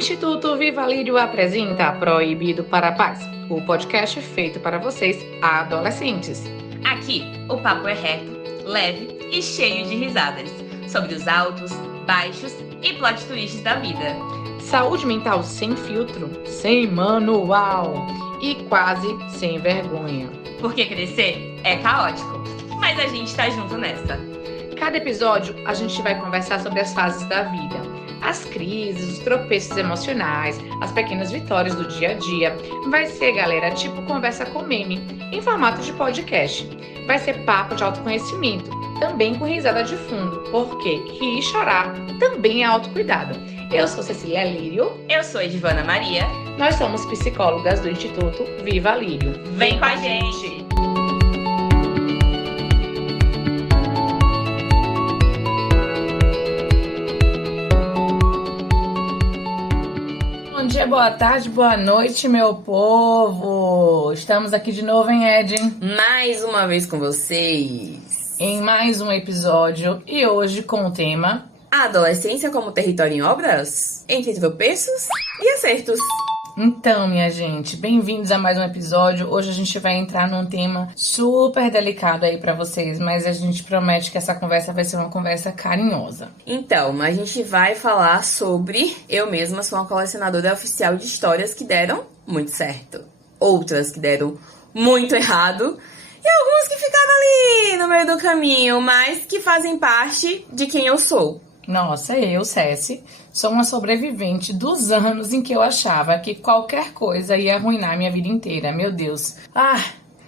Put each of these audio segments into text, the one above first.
Instituto Viva Lírio apresenta Proibido para a Paz, o podcast feito para vocês, adolescentes. Aqui, o papo é reto, leve e cheio de risadas, sobre os altos, baixos e plot twists da vida. Saúde mental sem filtro, sem manual e quase sem vergonha. Porque crescer é caótico, mas a gente tá junto nessa. Cada episódio a gente vai conversar sobre as fases da vida, as crises, os tropeços emocionais, as pequenas vitórias do dia a dia. Vai ser, galera, tipo conversa com meme, em formato de podcast. Vai ser papo de autoconhecimento, também com risada de fundo, porque rir e chorar também é autocuidado. Eu sou Cecília Lírio. Eu sou Edivana Maria. Nós somos psicólogas do Instituto Viva Lírio. Vem com a gente! Bom dia, boa tarde, boa noite, meu povo! Estamos aqui de novo, hein, Ed? Mais uma vez com vocês. Em mais um episódio e hoje com o tema... A adolescência como território em obras? Entre tropeços e acertos. Então, minha gente, bem-vindos a mais um episódio. Hoje a gente vai entrar num tema super delicado aí pra vocês, mas a gente promete que essa conversa vai ser uma conversa carinhosa. Então, a gente vai falar sobre... Eu mesma sou uma colecionadora oficial de histórias que deram muito certo. Outras que deram muito errado. E algumas que ficaram ali no meio do caminho, mas que fazem parte de quem eu sou. Nossa, eu, Ceci, sou uma sobrevivente dos anos em que eu achava que qualquer coisa ia arruinar minha vida inteira. Meu Deus.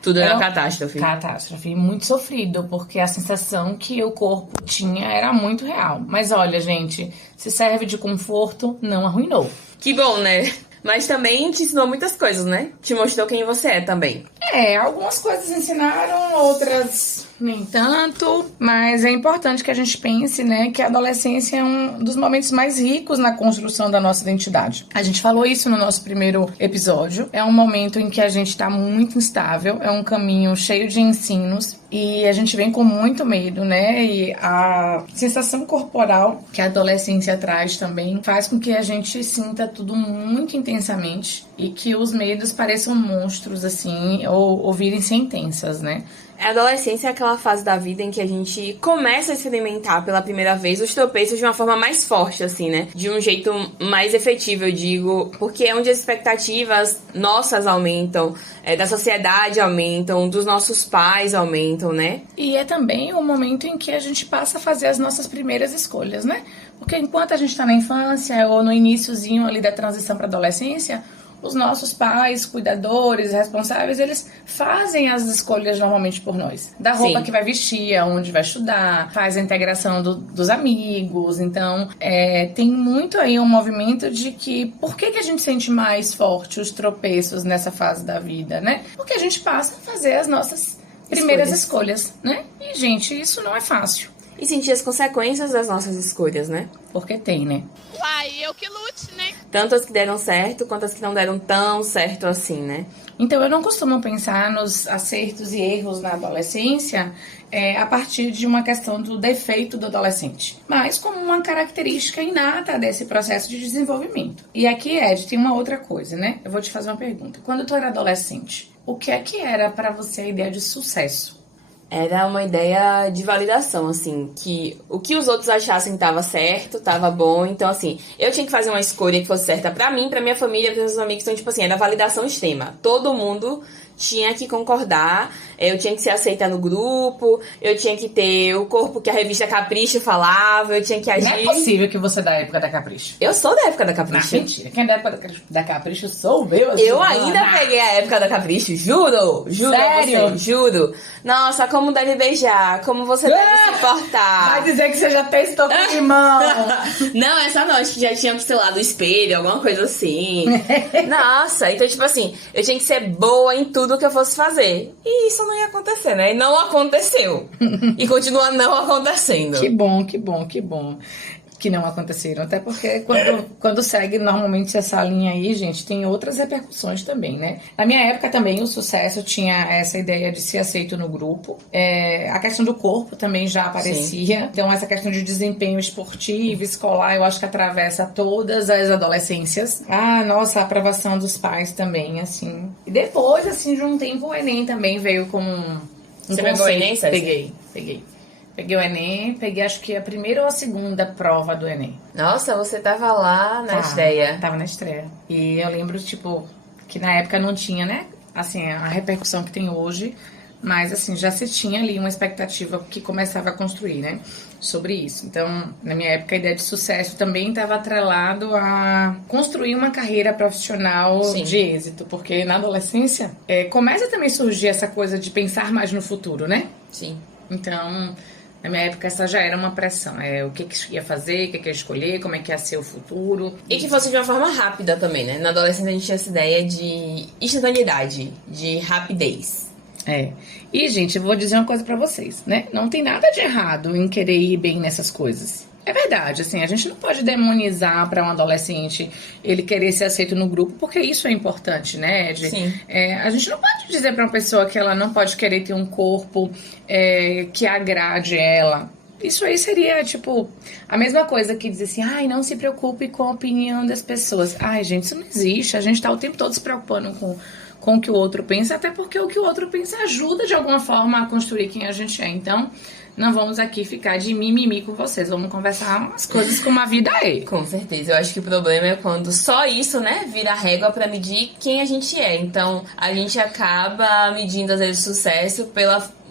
Tudo era uma catástrofe. Catástrofe. Muito sofrido, porque a sensação que o corpo tinha era muito real. Mas olha, gente, se serve de conforto, não arruinou. Que bom, né? Mas também te ensinou muitas coisas, né? Te mostrou quem você é também. Algumas coisas ensinaram, outras nem tanto. Mas é importante que a gente pense, né, que a adolescência é um dos momentos mais ricos na construção da nossa identidade. A gente falou isso no nosso primeiro episódio. É um momento em que a gente tá muito instável, é um caminho cheio de ensinos. E a gente vem com muito medo, né? E a sensação corporal que a adolescência traz também faz com que a gente sinta tudo muito intensamente e que os medos pareçam monstros, assim, ou virem sentenças, né? A adolescência é aquela fase da vida em que a gente começa a experimentar pela primeira vez os tropeços de uma forma mais forte, assim, né? De um jeito mais efetivo, eu digo, porque é onde as expectativas nossas aumentam, da sociedade aumentam, dos nossos pais aumentam, né? E é também o momento em que a gente passa a fazer as nossas primeiras escolhas, né? Porque enquanto a gente tá na infância ou no iniciozinho ali da transição para adolescência, os nossos pais, cuidadores, responsáveis, eles fazem as escolhas normalmente por nós. Da roupa Sim. que vai vestir, aonde vai estudar, faz a integração dos amigos. Então, tem muito aí um movimento de que... Por que a gente sente mais forte os tropeços nessa fase da vida, né? Porque a gente passa a fazer as nossas primeiras escolhas, né? E, gente, isso não é fácil. E sentir as consequências das nossas escolhas, né? Porque tem, né? Uai, eu que lute, né? Tanto as que deram certo, quanto as que não deram tão certo assim, né? Então, eu não costumo pensar nos acertos e erros na adolescência a partir de uma questão do defeito do adolescente, mas como uma característica inata desse processo de desenvolvimento. E aqui, Ed, tem uma outra coisa, né? Eu vou te fazer uma pergunta. Quando tu era adolescente, o que é que era pra você a ideia de sucesso? Era uma ideia de validação, assim, que o que os outros achassem tava certo, tava bom. Então, assim, eu tinha que fazer uma escolha que fosse certa pra mim, pra minha família, pros meus amigos. Então, tipo assim, era validação extrema. Todo mundo tinha que concordar, eu tinha que ser aceita no grupo, eu tinha que ter o corpo que a revista Capricho falava, eu tinha que agir... Não é possível que você é da época da Capricho. Eu sou da época da Capricho. Não, mentira. Quem é da época da Capricho sou eu. Eu ainda peguei a época da Capricho, juro Sério? A você, juro. Nossa, como deve beijar, como você deve se portar. Vai dizer que você já testou com limão. Não, essa não, acho que já tinha, sei lá, do espelho, alguma coisa assim. Nossa, então, tipo assim, eu tinha que ser boa em tudo que eu fosse fazer. E isso não ia acontecer, né? E não aconteceu. E continua não acontecendo. Que bom, que bom, que bom. que não aconteceram. Até porque quando segue normalmente essa linha aí, gente, tem outras repercussões também, né? Na minha época também o sucesso tinha essa ideia de ser aceito no grupo. A questão do corpo também já aparecia. Sim. Então essa questão de desempenho esportivo, escolar, eu acho que atravessa todas as adolescências. Nossa, a aprovação dos pais também, assim. E depois, assim, de um tempo, o Enem também veio com Você pegou o Enem, César? Peguei o Enem, peguei acho que a primeira ou a segunda prova do Enem. Nossa, você tava lá na estreia. Tava na estreia. E eu lembro, tipo, que na época não tinha, né, assim, a repercussão que tem hoje, mas, assim, já se tinha ali uma expectativa que começava a construir, né, sobre isso. Então, na minha época, a ideia de sucesso também estava atrelado a construir uma carreira profissional Sim. de êxito, porque na adolescência começa também a surgir essa coisa de pensar mais no futuro, né? Sim. Então, na minha época, essa já era uma pressão. O que ia fazer, o que ia escolher, como é que ia ser o futuro. E que fosse de uma forma rápida também, né? Na adolescência a gente tinha essa ideia de instantaneidade, de rapidez. E, gente, eu vou dizer uma coisa pra vocês, né? Não tem nada de errado em querer ir bem nessas coisas. É verdade, assim, a gente não pode demonizar para um adolescente ele querer ser aceito no grupo, porque isso é importante, né? Sim. A gente não pode dizer para uma pessoa que ela não pode querer ter um corpo que agrade ela. Isso aí seria, tipo, a mesma coisa que dizer assim, não se preocupe com a opinião das pessoas. Gente, isso não existe, a gente tá o tempo todo se preocupando com o que o outro pensa, até porque o que o outro pensa ajuda de alguma forma a construir quem a gente é. Então, não vamos aqui ficar de mimimi com vocês, vamos conversar umas coisas como a vida é. Com certeza, eu acho que o problema é quando só isso, né, vira régua pra medir quem a gente é. Então, a gente acaba medindo, às vezes, sucesso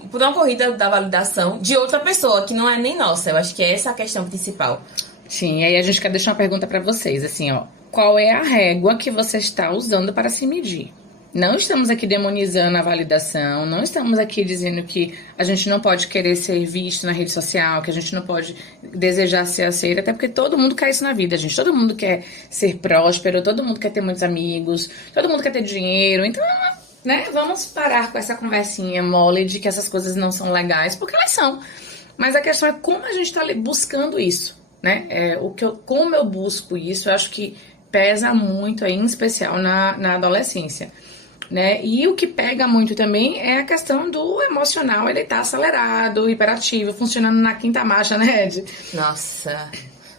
por uma corrida da validação de outra pessoa, que não é nem nossa. Eu acho que é essa a questão principal. Sim, e aí a gente quer deixar uma pergunta pra vocês, assim, ó. Qual é a régua que você está usando para se medir? Não estamos aqui demonizando a validação, não estamos aqui dizendo que a gente não pode querer ser visto na rede social, que a gente não pode desejar ser aceito, até porque todo mundo quer isso na vida, gente. Todo mundo quer ser próspero, todo mundo quer ter muitos amigos, todo mundo quer ter dinheiro. Então, né, vamos parar com essa conversinha mole de que essas coisas não são legais, porque elas são. Mas a questão é como a gente está buscando isso, né? Como eu busco isso, eu acho que pesa muito aí, em especial na adolescência. Né? E o que pega muito também é a questão do emocional, ele tá acelerado, hiperativo, funcionando na quinta marcha, né, Ed? Nossa,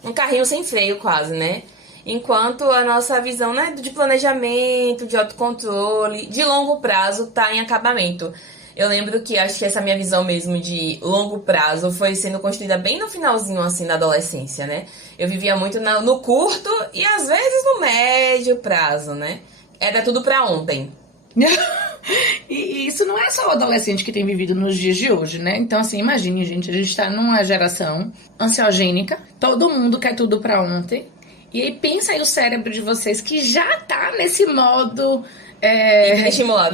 um carrinho sem freio quase, né? Enquanto a nossa visão, né, de planejamento, de autocontrole, de longo prazo tá em acabamento. Eu lembro que acho que essa minha visão mesmo de longo prazo foi sendo construída bem no finalzinho, assim, da adolescência, né? Eu vivia muito no curto e às vezes no médio prazo, né? Era tudo pra ontem. E isso não é só o adolescente que tem vivido nos dias de hoje, né? Então, assim, imagine, gente, a gente tá numa geração ansiogênica, todo mundo quer tudo pra ontem. E aí pensa aí o cérebro de vocês que já tá nesse modo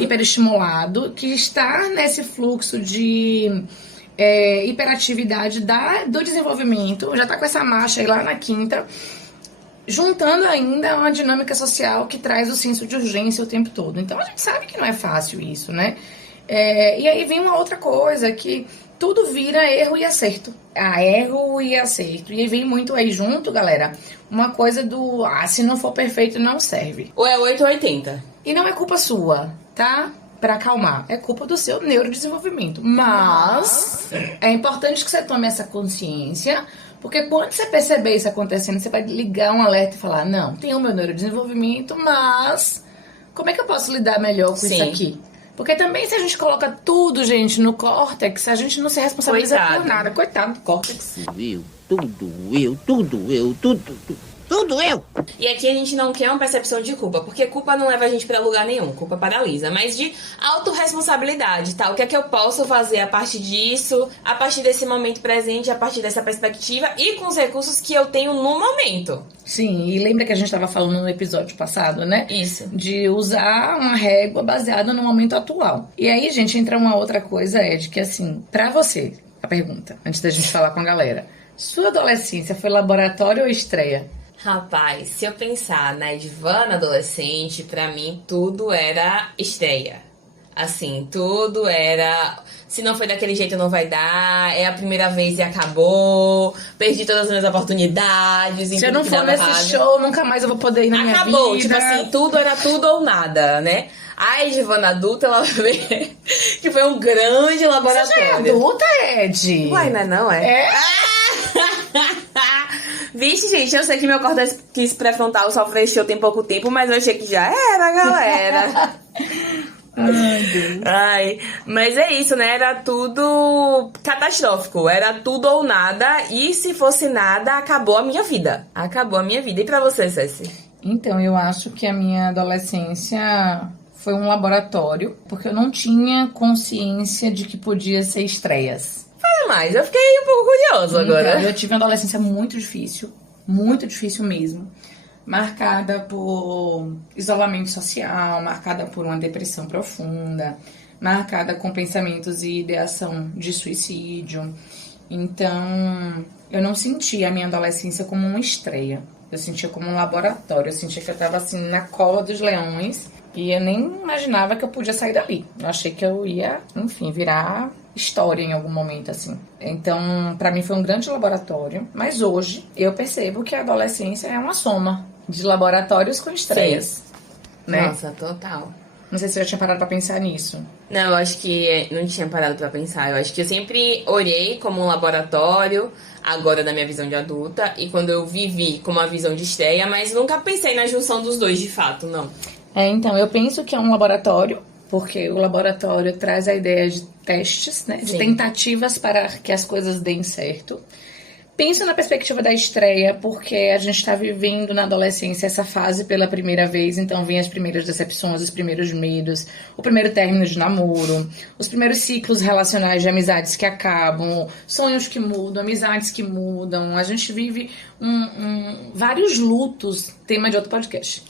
hiperestimulado, que está nesse fluxo de hiperatividade do desenvolvimento, já tá com essa marcha aí lá na quinta, juntando ainda uma dinâmica social que traz o senso de urgência o tempo todo. Então a gente sabe que não é fácil isso, né? E aí vem uma outra coisa, que tudo vira erro e acerto. Erro e acerto. E aí vem muito aí junto, galera, uma coisa do, se não for perfeito, não serve. Ou é 8 ou 80. E não é culpa sua, tá? Pra acalmar. É culpa do seu neurodesenvolvimento. Mas é importante que você tome essa consciência, porque quando você perceber isso acontecendo, você vai ligar um alerta e falar, não, tem o meu neurodesenvolvimento, mas como é que eu posso lidar melhor com isso aqui? Porque também se a gente coloca tudo, gente, no córtex, a gente não se responsabiliza por nada. Coitado do córtex. Tudo eu! E aqui a gente não quer uma percepção de culpa, porque culpa não leva a gente pra lugar nenhum, culpa paralisa, mas de autorresponsabilidade, tá? O que é que eu posso fazer a partir disso, a partir desse momento presente, a partir dessa perspectiva e com os recursos que eu tenho no momento. Sim, e lembra que a gente tava falando no episódio passado, né? Isso. De usar uma régua baseada no momento atual. E aí, gente, entra uma outra coisa, Ed, que assim, pra você, a pergunta, antes da gente falar com a galera, sua adolescência foi laboratório ou estreia? Rapaz, se eu pensar na Edvana adolescente, pra mim tudo era estreia. Assim, tudo era... Se não foi daquele jeito, não vai dar. É a primeira vez e acabou. Perdi todas as minhas oportunidades. Se eu não for nesse show, nunca mais eu vou poder ir na minha vida. Acabou, tipo assim, tudo era tudo ou nada, né? A Edivana adulta, ela vê que foi um grande laboratório. Você já é adulta, Ed? Uai, não é? Vixe, gente, eu sei que meu córtex pré-frontal só fechou tem pouco tempo, mas eu achei que já era, galera. Ai, Deus. Ai, mas é isso, né? Era tudo catastrófico. Era tudo ou nada. E se fosse nada, acabou a minha vida. Acabou a minha vida. E pra você, Ceci? Então, eu acho que a minha adolescência foi um laboratório, porque eu não tinha consciência de que podia ser estreias. Fala mais, eu fiquei um pouco curiosa agora. Então, eu tive uma adolescência muito difícil mesmo. Marcada por isolamento social, marcada por uma depressão profunda, marcada com pensamentos e ideação de suicídio. Então, eu não sentia a minha adolescência como uma estreia. Eu sentia como um laboratório. Eu sentia que eu estava assim na cova dos leões e eu nem imaginava que eu podia sair dali. Eu achei que eu ia, enfim, virar história em algum momento, assim. Então, pra mim foi um grande laboratório. Mas hoje eu percebo que a adolescência é uma soma de laboratórios com estreias. Né? Nossa, total. Não sei se você já tinha parado pra pensar nisso. Não, eu acho que não tinha parado pra pensar. Eu acho que eu sempre olhei como um laboratório, agora na minha visão de adulta, e quando eu vivi com uma visão de estreia, mas nunca pensei na junção dos dois de fato, não. Então, eu penso que é um laboratório, porque o laboratório traz a ideia de testes, né? De tentativas para que as coisas deem certo. Penso na perspectiva da estreia, porque a gente está vivendo na adolescência essa fase pela primeira vez, então vem as primeiras decepções, os primeiros medos, o primeiro término de namoro, os primeiros ciclos relacionais de amizades que acabam, sonhos que mudam, amizades que mudam. A gente vive vários lutos, tema de outro podcast.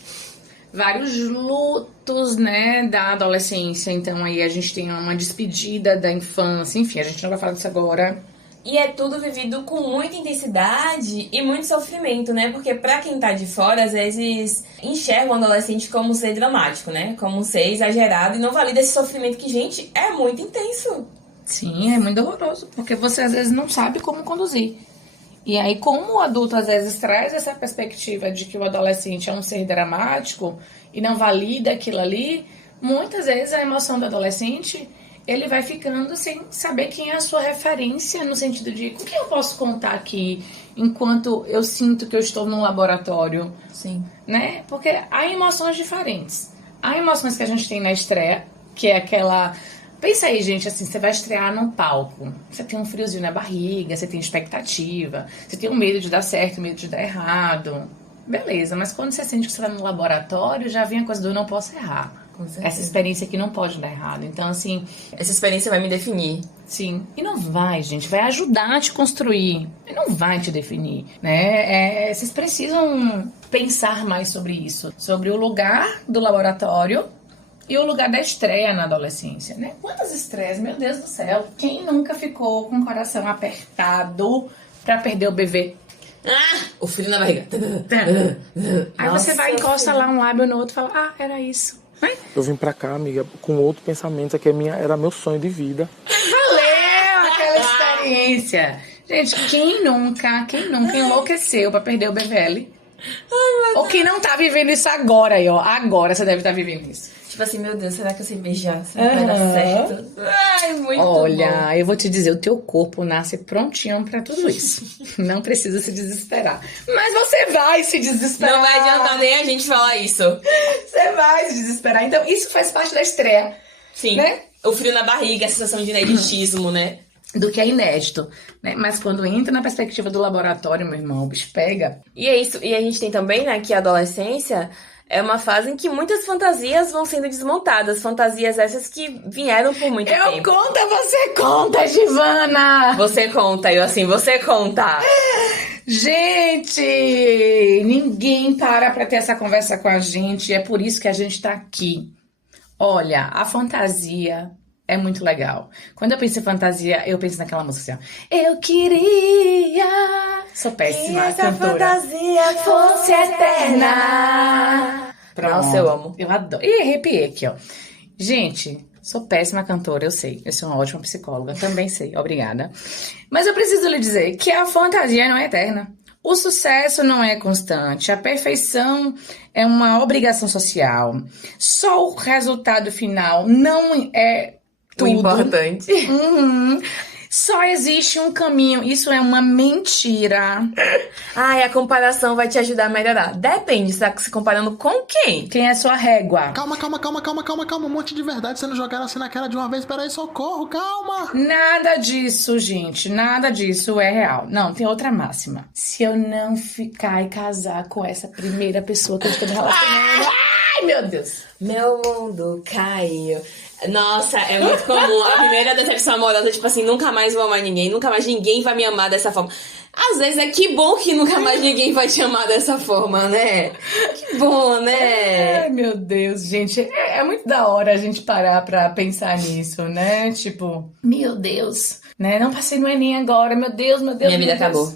Vários lutos, né, da adolescência. Então aí a gente tem uma despedida da infância, enfim, a gente não vai falar disso agora. E é tudo vivido com muita intensidade e muito sofrimento, né? Porque pra quem tá de fora, às vezes enxerga o adolescente como um ser dramático, né? Como um ser exagerado e não valida esse sofrimento que, gente, é muito intenso. Sim, é muito doloroso, porque você às vezes não sabe como conduzir. E aí, como o adulto às vezes traz essa perspectiva de que o adolescente é um ser dramático e não valida aquilo ali, muitas vezes a emoção do adolescente, ele vai ficando sem saber quem é a sua referência, no sentido de com quem eu posso contar aqui enquanto eu sinto que eu estou num laboratório. Sim. Né? Porque há emoções diferentes. Há emoções que a gente tem na estreia, que é aquela... Pensa aí, gente, assim, você vai estrear num palco. Você tem um friozinho na barriga, você tem expectativa, você tem um medo de dar certo, medo de dar errado. Beleza, mas quando você sente que você está no laboratório, já vem a coisa do eu não posso errar. Essa experiência aqui não pode dar errado. Então, assim... Essa experiência vai me definir. Sim. E não vai, gente. Vai ajudar a te construir. E não vai te definir, né? Vocês precisam pensar mais sobre isso. Sobre o lugar do laboratório e o lugar da estreia na adolescência, né? Quantas estreias, meu Deus do céu. Quem nunca ficou com o coração apertado pra perder o bebê? O frio na barriga. Aí você vai, encosta lá um lábio no outro e fala, era isso. Eu vim pra cá, amiga, com outro pensamento, que era meu sonho de vida. Valeu aquela experiência. Gente, quem nunca enlouqueceu pra perder o BVL? Ou quem não tá vivendo isso agora aí, ó. Agora você deve estar vivendo isso. Tipo assim, meu Deus, será que eu sei beijar? Será que vai dar certo? Ai, muito Olha, bom. eu vou te dizer, o teu corpo nasce prontinho pra tudo isso. Não precisa se desesperar. Mas você vai se desesperar. Não vai adiantar nem a gente falar isso. Você vai se desesperar. Então, isso faz parte da estreia. Sim. Né? O frio na barriga, a sensação de ineditismo, né? Do que é inédito, né? Mas quando entra na perspectiva do laboratório, meu irmão, o bicho pega. E é isso. E a gente tem também, né, que a adolescência é uma fase em que muitas fantasias vão sendo desmontadas. Fantasias essas que vieram por muito tempo. Eu conto, você conta, Giovana! Você conta, você conta. Gente, ninguém para pra ter essa conversa com a gente. É por isso que a gente tá aqui. Olha, a fantasia é muito legal. Quando eu penso em fantasia, eu penso naquela música assim, ó. Eu queria... Sou péssima, que essa cantora. fantasia Fosse eterna. Nossa, eu amo. Eu adoro. E arrepiei aqui, ó. Gente, Sou péssima cantora, eu sei. Eu sou uma ótima psicóloga, também sei. Obrigada. Mas eu preciso lhe dizer que a fantasia não é eterna. O sucesso não é constante. A perfeição é uma obrigação social. Só o resultado final não é O tudo. importante. Uhum. Só existe um caminho. Isso é uma mentira. Ai, a comparação vai te ajudar a melhorar. Depende, você tá se comparando com quem? Quem é sua régua? Calma. Um monte de verdade sendo jogada assim na cara de uma vez. Peraí, socorro, calma. Nada disso, gente. Nada disso é real. Não, tem outra máxima. Se eu não ficar e casar com essa primeira pessoa que eu estou me relacionando... Ai, meu Deus. Meu mundo caiu. Nossa, é muito comum. A primeira decepção amorosa, tipo assim, nunca mais vou amar ninguém, nunca mais ninguém vai me amar dessa forma. Às vezes é que bom que nunca mais ninguém vai te amar dessa forma, né? Que bom, né? Ai, meu Deus, gente. É muito da hora a gente parar pra pensar nisso, né? Tipo, meu Deus, né? Não passei no Enem agora, meu Deus. Minha vida meu Deus. acabou.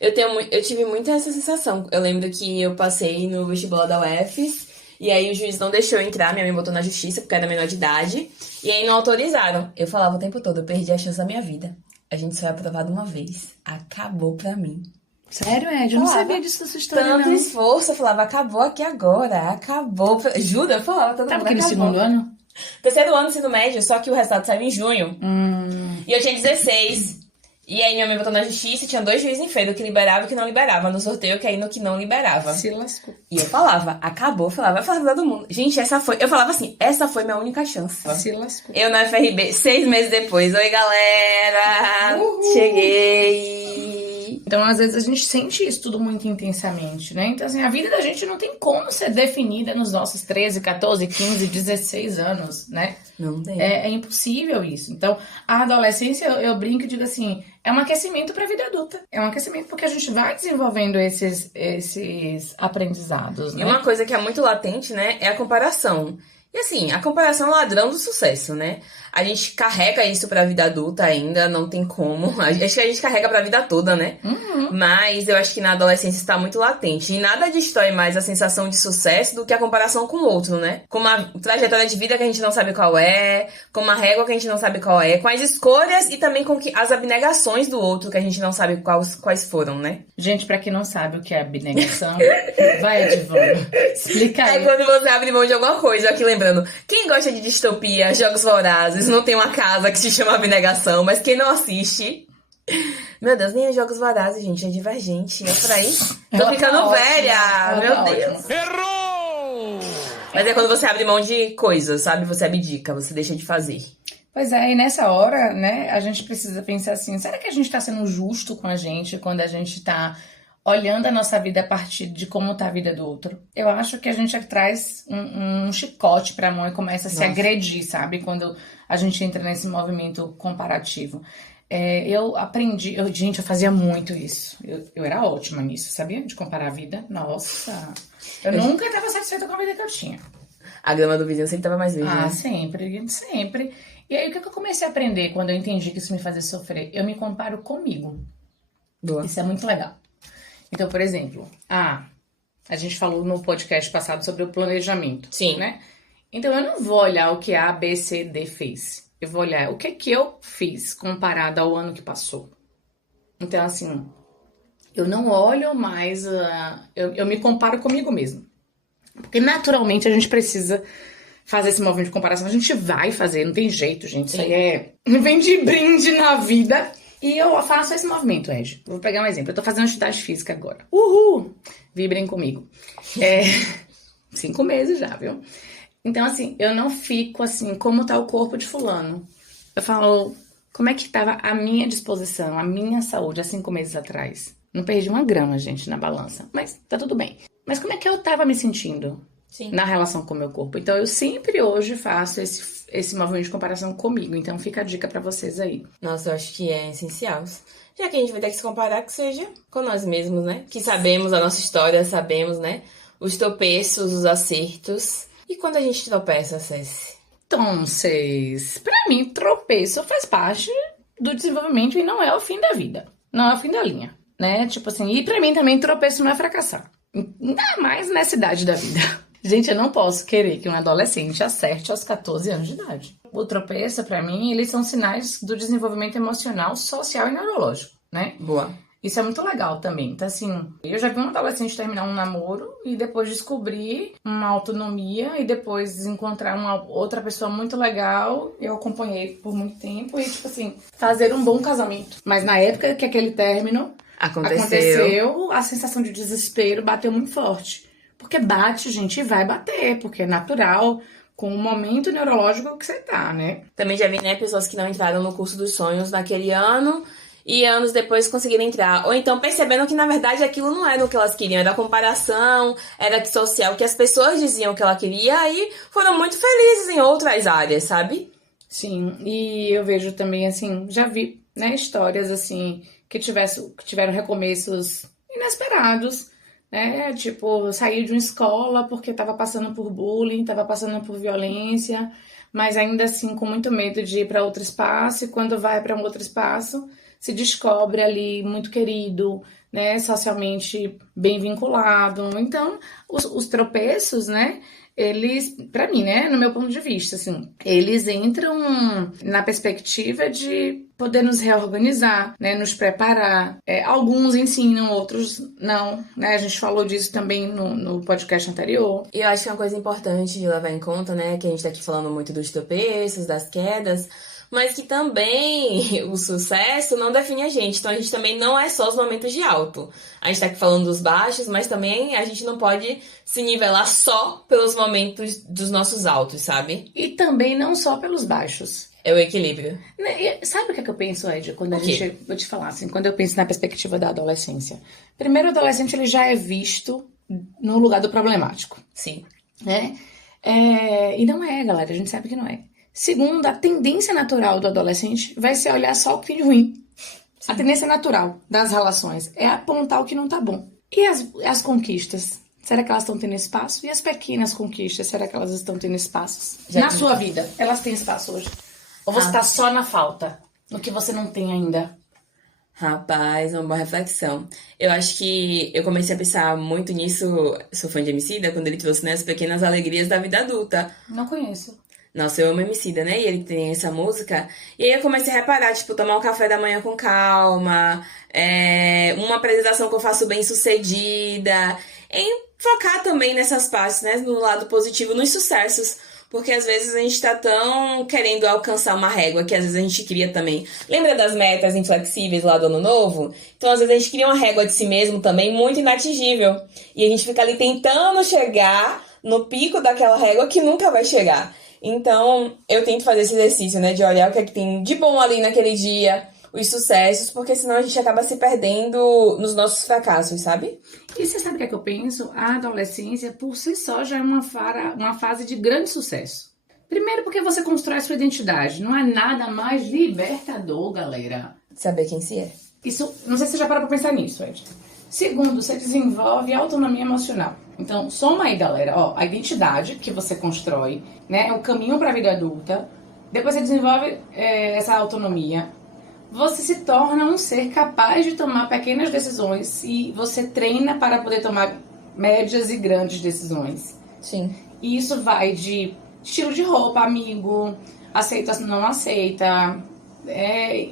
Eu tive muito essa sensação. Eu lembro que eu passei no vestibular da UFES. E aí o juiz não deixou eu entrar, minha mãe botou na justiça porque eu era menor de idade. E aí não autorizaram. Eu falava o tempo todo, eu perdi a chance da minha vida. A gente só é aprovado uma vez. Acabou pra mim. Sério, Ed? Eu não Falava. sabia disso da sua história, Tanto não. esforço, eu falava, acabou aqui agora, acabou. Juro, eu falava, todo Tava mundo aqui no acabou. segundo ano? Terceiro ano do ensino médio, só que o resultado saiu em junho. E eu tinha 16. E aí minha mãe botou na justiça e tinha 2 juízes em feira, o que liberava e o que não liberava. No sorteio eu caí no que não liberava. Se lascou. E eu falava, acabou, vai falar pra todo mundo. Gente, eu falava assim, essa foi minha única chance. Se lascou. Eu na FRB, 6 meses depois, oi galera, cheguei. Então, às vezes, a gente sente isso tudo muito intensamente, né? Então, assim, a vida da gente não tem como ser definida nos nossos 13, 14, 15, 16 anos, né? Não tem. É impossível isso. Então, a adolescência, eu brinco e digo assim, é um aquecimento para a vida adulta. É um aquecimento porque a gente vai desenvolvendo esses aprendizados, né? E uma coisa que é muito latente, né, é a comparação. E assim, a comparação é o ladrão do sucesso, né? A gente carrega isso pra vida adulta ainda, não tem como. Acho que a gente carrega pra vida toda, né? Mas eu acho que na adolescência está muito latente. E nada destrói mais a sensação de sucesso do que a comparação com o outro, né? Com uma trajetória de vida que a gente não sabe qual é, com uma régua que a gente não sabe qual é, com as escolhas e também com as abnegações do outro que a gente não sabe quais foram, né? Gente, pra quem não sabe o que é abnegação, vai, Edivana, explica É aí. quando você abre mão de alguma coisa, aqui lembrando, quem gosta de distopia, jogos vorazes, não tem uma casa que se chama abnegação, mas quem não assiste... Meu Deus, nem é jogos vorazes, gente, é Divergente, é por aí. Tô Ela ficando tá velha, ótima, meu ela tá Deus. ótima. Errou! Mas é quando você abre mão de coisas, sabe? Você abdica, você deixa de fazer. Pois é, e nessa hora, né, a gente precisa pensar assim, será que a gente tá sendo justo com a gente quando a gente tá olhando a nossa vida a partir de como tá a vida do outro? Eu acho que a gente traz um chicote pra mão e começa a se agredir, sabe? Quando a gente entra nesse movimento comparativo. Eu aprendi, gente, eu fazia muito isso. Eu era ótima nisso, sabia? De comparar a vida. Nossa, eu nunca estava satisfeita com a vida que eu tinha. A grama do vizinho sempre tava mais verde, né? Sempre. E aí, o que eu comecei a aprender quando eu entendi que isso me fazia sofrer? Eu me comparo comigo. Boa. Isso é muito legal. Então, por exemplo, a gente falou no podcast passado sobre o planejamento. Sim. Né? Então, eu não vou olhar o que A, B, C, D fez. Eu vou olhar o que eu fiz comparado ao ano que passou. Então, assim, eu não olho mais... eu me comparo comigo mesmo. Porque, naturalmente, a gente precisa fazer esse movimento de comparação. A gente vai fazer, não tem jeito, gente. Isso aí vem de brinde na vida. E eu faço esse movimento, Ed. Vou pegar um exemplo. Eu tô fazendo atividade física agora. Uhul! Vibrem comigo. 5 meses já, viu? Então, assim, eu não fico assim, como tá o corpo de fulano. Eu falo, como é que tava a minha disposição, a minha saúde há 5 meses atrás? Não perdi 1 grama, gente, na balança. Mas tá tudo bem. Mas como é que eu tava me sentindo na relação com o meu corpo? Então, eu sempre hoje faço esse movimento de comparação comigo. Então, fica a dica pra vocês aí. Nossa, eu acho que é essencial. Já que a gente vai ter que se comparar, que seja com nós mesmos, né? Que sabemos a nossa história, sabemos, né? Os tropeços, os acertos. E quando a gente tropeça, Ceci? Então, pra mim, tropeço faz parte do desenvolvimento e não é o fim da vida. Não é o fim da linha, né? Tipo assim, e pra mim também tropeço não é fracassar. Ainda mais nessa idade da vida. Gente, eu não posso querer que um adolescente acerte aos 14 anos de idade. O tropeço, pra mim, eles são sinais do desenvolvimento emocional, social e neurológico, né? Boa. Isso é muito legal também. Então, assim, eu já vi um adolescente terminar um namoro e depois descobrir uma autonomia e depois encontrar uma outra pessoa muito legal. Eu acompanhei por muito tempo e, tipo assim, fazer um bom casamento. Mas na época que aquele término aconteceu, a sensação de desespero bateu muito forte. Porque bate, gente, e vai bater, porque é natural, com o momento neurológico que você tá, né? Também já vi, né, pessoas que não entraram no curso dos sonhos naquele ano e anos depois conseguiram entrar. Ou então percebendo que, na verdade, aquilo não era o que elas queriam. Era comparação, era social, que as pessoas diziam que ela queria e foram muito felizes em outras áreas, sabe? Sim, e eu vejo também, assim, já vi, né, histórias, assim, que tiveram recomeços inesperados, né? Tipo, saiu de uma escola porque tava passando por bullying, tava passando por violência, mas ainda assim com muito medo de ir para outro espaço, e quando vai para um outro espaço, se descobre ali muito querido, né? Socialmente bem vinculado. Então, os tropeços, né? Eles, pra mim, né, no meu ponto de vista, assim, eles entram na perspectiva de poder nos reorganizar, né, nos preparar. Alguns ensinam, outros não, né, a gente falou disso também no podcast anterior. E eu acho que é uma coisa importante de levar em conta, né, que a gente tá aqui falando muito dos tropeços, das quedas, mas que também o sucesso não define a gente. Então a gente também não é só os momentos de alto. A gente tá aqui falando dos baixos, mas também a gente não pode se nivelar só pelos momentos dos nossos altos, sabe? E também não só pelos baixos. É o equilíbrio. Sabe o que é que eu penso, Ed? Vou te falar assim, quando eu penso na perspectiva da adolescência. Primeiro, o adolescente ele já é visto no lugar do problemático. Sim. Né? E não é, galera, a gente sabe que não é. Segundo, a tendência natural do adolescente vai ser olhar só o que tem de ruim. Sim. A tendência natural das relações é apontar o que não tá bom. E as conquistas? Será que elas estão tendo espaço? E as pequenas conquistas, será que elas estão tendo espaço? Na sua vida, elas têm espaço hoje? Ou você tá só na falta? No que você não tem ainda? Rapaz, uma boa reflexão. Eu acho que eu comecei a pensar muito nisso, sou fã de Emicida, quando ele trouxe, né, as pequenas alegrias da vida adulta. Não conheço. Nossa, eu amo Emicida, né? E ele tem essa música. E aí eu comecei a reparar, tipo, tomar um café da manhã com calma, uma apresentação que eu faço bem sucedida, em focar também nessas partes, né? No lado positivo, nos sucessos. Porque às vezes a gente tá tão querendo alcançar uma régua que às vezes a gente cria também. Lembra das metas inflexíveis lá do ano novo? Então às vezes a gente cria uma régua de si mesmo também muito inatingível. E a gente fica ali tentando chegar no pico daquela régua que nunca vai chegar. Então, eu tento fazer esse exercício, né? De olhar o que é que tem de bom ali naquele dia, os sucessos, porque senão a gente acaba se perdendo nos nossos fracassos, sabe? E você sabe o que é que eu penso? A adolescência, por si só, já é uma fase de grande sucesso. Primeiro porque você constrói a sua identidade. Não é nada mais libertador, galera. Saber quem se é. Isso, não sei se você já parou pra pensar nisso, Ed. Segundo, você desenvolve autonomia emocional. Então, soma aí, galera, ó, a identidade que você constrói, né, o caminho para a vida adulta. Depois você desenvolve essa autonomia. Você se torna um ser capaz de tomar pequenas decisões e você treina para poder tomar médias e grandes decisões. Sim. E isso vai de estilo de roupa, amigo, aceita, não aceita,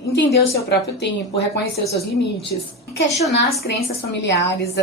entender o seu próprio tempo, reconhecer os seus limites, questionar as crenças familiares,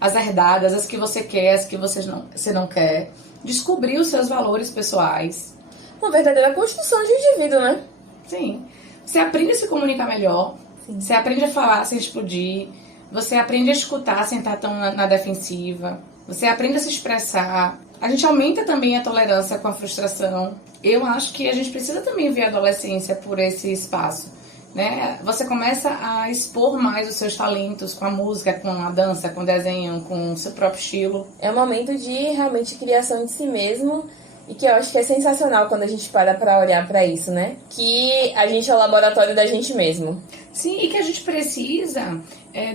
as herdadas, as que você quer, as que você não quer, descobrir os seus valores pessoais. Uma verdadeira construção de indivíduo, né? Sim. Você aprende a se comunicar melhor, sim. Você aprende a falar sem explodir, você aprende a escutar sem estar tão na defensiva, você aprende a se expressar. A gente aumenta também a tolerância com a frustração. Eu acho que a gente precisa também ver a adolescência por esse espaço, né? Você começa a expor mais os seus talentos com a música, com a dança, com o desenho, com o seu próprio estilo. É um momento de realmente criação de si mesmo e que eu acho que é sensacional quando a gente para pra olhar pra isso, né? Que a gente é o laboratório da gente mesmo. Sim, e que a gente precisa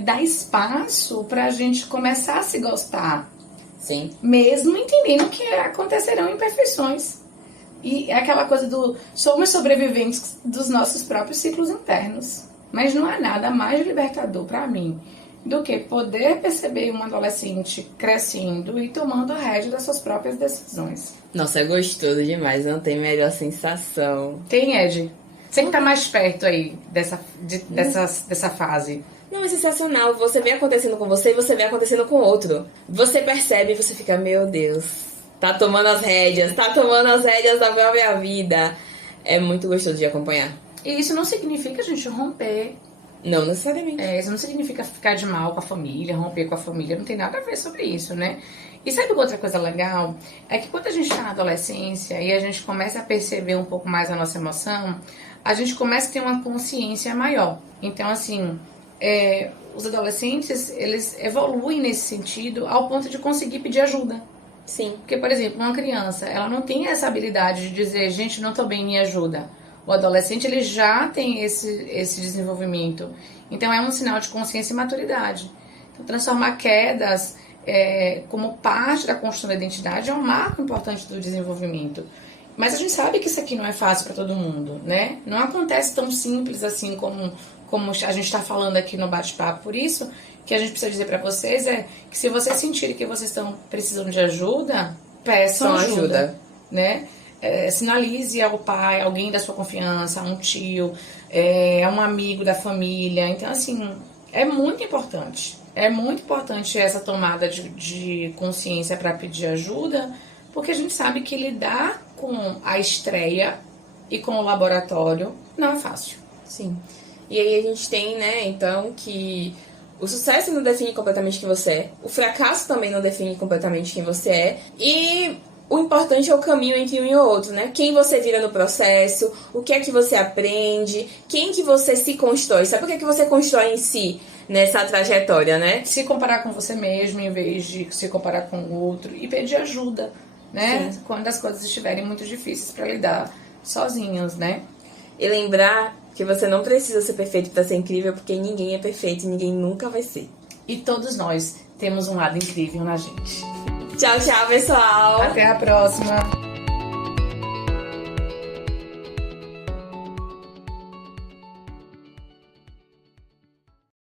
dar espaço pra gente começar a se gostar. Sim. Mesmo entendendo que acontecerão imperfeições. E é aquela coisa do somos sobreviventes dos nossos próprios ciclos internos. Mas não há nada mais libertador pra mim do que poder perceber uma adolescente crescendo e tomando a rédea das suas próprias decisões. Nossa, é gostoso demais, não tem melhor sensação. Tem, Ed? Você que tá mais perto aí dessa fase. Não, é sensacional. Você vê acontecendo com você e você vê acontecendo com outro. Você percebe e você fica, meu Deus, tá tomando as rédeas da minha vida. É muito gostoso de acompanhar. E isso não significa a gente romper. Não necessariamente. Isso não significa ficar de mal com a família, romper com a família, não tem nada a ver sobre isso, né? E sabe outra coisa legal? É que quando a gente tá na adolescência e a gente começa a perceber um pouco mais a nossa emoção, a gente começa a ter uma consciência maior. Então, assim, os adolescentes, eles evoluem nesse sentido ao ponto de conseguir pedir ajuda. Sim. Porque, por exemplo, uma criança, ela não tem essa habilidade de dizer, gente, não tô bem, me ajuda. O adolescente, ele já tem esse desenvolvimento. Então, é um sinal de consciência e maturidade. Então, transformar quedas como parte da construção da identidade é um marco importante do desenvolvimento. Mas a gente sabe que isso aqui não é fácil para todo mundo, né? Não acontece tão simples assim como a gente está falando aqui no bate-papo. Por isso, que a gente precisa dizer para vocês que se vocês sentirem que vocês estão precisando de ajuda, peçam ajuda, né? Sinalize ao pai, alguém da sua confiança, um tio, um amigo da família. Então, assim, é muito importante. É muito importante essa tomada de consciência para pedir ajuda, porque a gente sabe que lidar com a estreia e com o laboratório não é fácil. Sim. E aí a gente tem, né, então, que o sucesso não define completamente quem você é, o fracasso também não define completamente quem você é, e o importante é o caminho entre um e o outro, né? Quem você vira no processo, o que é que você aprende, quem que você se constrói, sabe o que é que você constrói em si nessa trajetória, né? Se comparar com você mesmo em vez de se comparar com o outro e pedir ajuda, né? Sim. Quando as coisas estiverem muito difíceis para lidar sozinhos, né? E lembrar que você não precisa ser perfeito para ser incrível, porque ninguém é perfeito e ninguém nunca vai ser. E todos nós temos um lado incrível na gente. Tchau, tchau, pessoal! Até a próxima!